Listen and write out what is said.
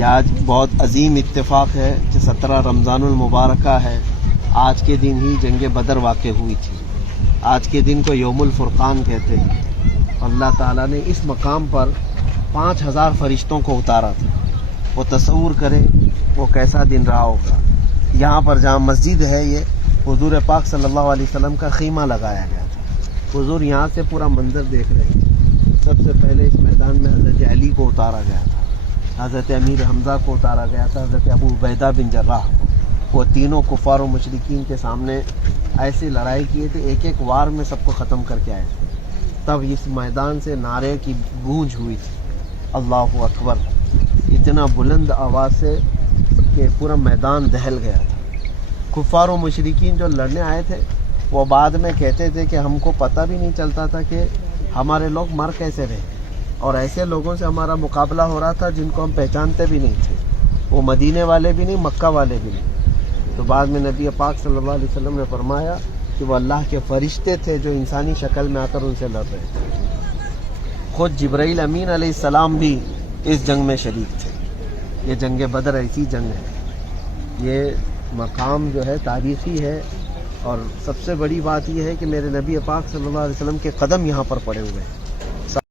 یہ آج بہت عظیم اتفاق ہے کہ 17 رمضان المبارکہ ہے. آج کے دن ہی جنگ بدر واقع ہوئی تھی. آج کے دن کو یوم الفرقان کہتے ہیں. اللہ تعالیٰ نے اس مقام پر 5000 فرشتوں کو اتارا تھا. وہ تصور کریں وہ کیسا دن رہا ہوگا. یہاں پر جہاں مسجد ہے یہ حضور پاک صلی اللہ علیہ وسلم کا خیمہ لگایا گیا تھا. حضور یہاں سے پورا منظر دیکھ رہے ہیں. سب سے پہلے اس میدان میں حضرت علی کو اتارا گیا تھا, حضرت امیر حمزہ کو اتارا گیا تھا, حضرت ابو عبیدہ بن جراح کو. وہ تینوں کفار و مشرکین کے سامنے ایسی لڑائی کیے تھے, ایک ایک وار میں سب کو ختم کر کے آئے تھے. تب اس میدان سے نعرے کی گونج ہوئی تھی, اللہ اکبر, اتنا بلند آواز سے کہ پورا میدان دہل گیا تھا. کفار و مشرکین جو لڑنے آئے تھے وہ بعد میں کہتے تھے کہ ہم کو پتہ بھی نہیں چلتا تھا کہ ہمارے لوگ مر کیسے رہے, اور ایسے لوگوں سے ہمارا مقابلہ ہو رہا تھا جن کو ہم پہچانتے بھی نہیں تھے. وہ مدینے والے بھی نہیں, مکہ والے بھی نہیں. تو بعد میں نبی پاک صلی اللہ علیہ وسلم نے فرمایا کہ وہ اللہ کے فرشتے تھے جو انسانی شکل میں آ کر ان سے لڑ رہے تھے. خود جبرائیل امین علیہ السلام بھی اس جنگ میں شریک تھے. یہ جنگ بدر ایسی جنگ ہے, یہ مقام جو ہے تاریخی ہے. اور سب سے بڑی بات یہ ہے کہ میرے نبی پاک صلی اللہ علیہ وسلم کے قدم یہاں پر پڑے ہوئے ہیں.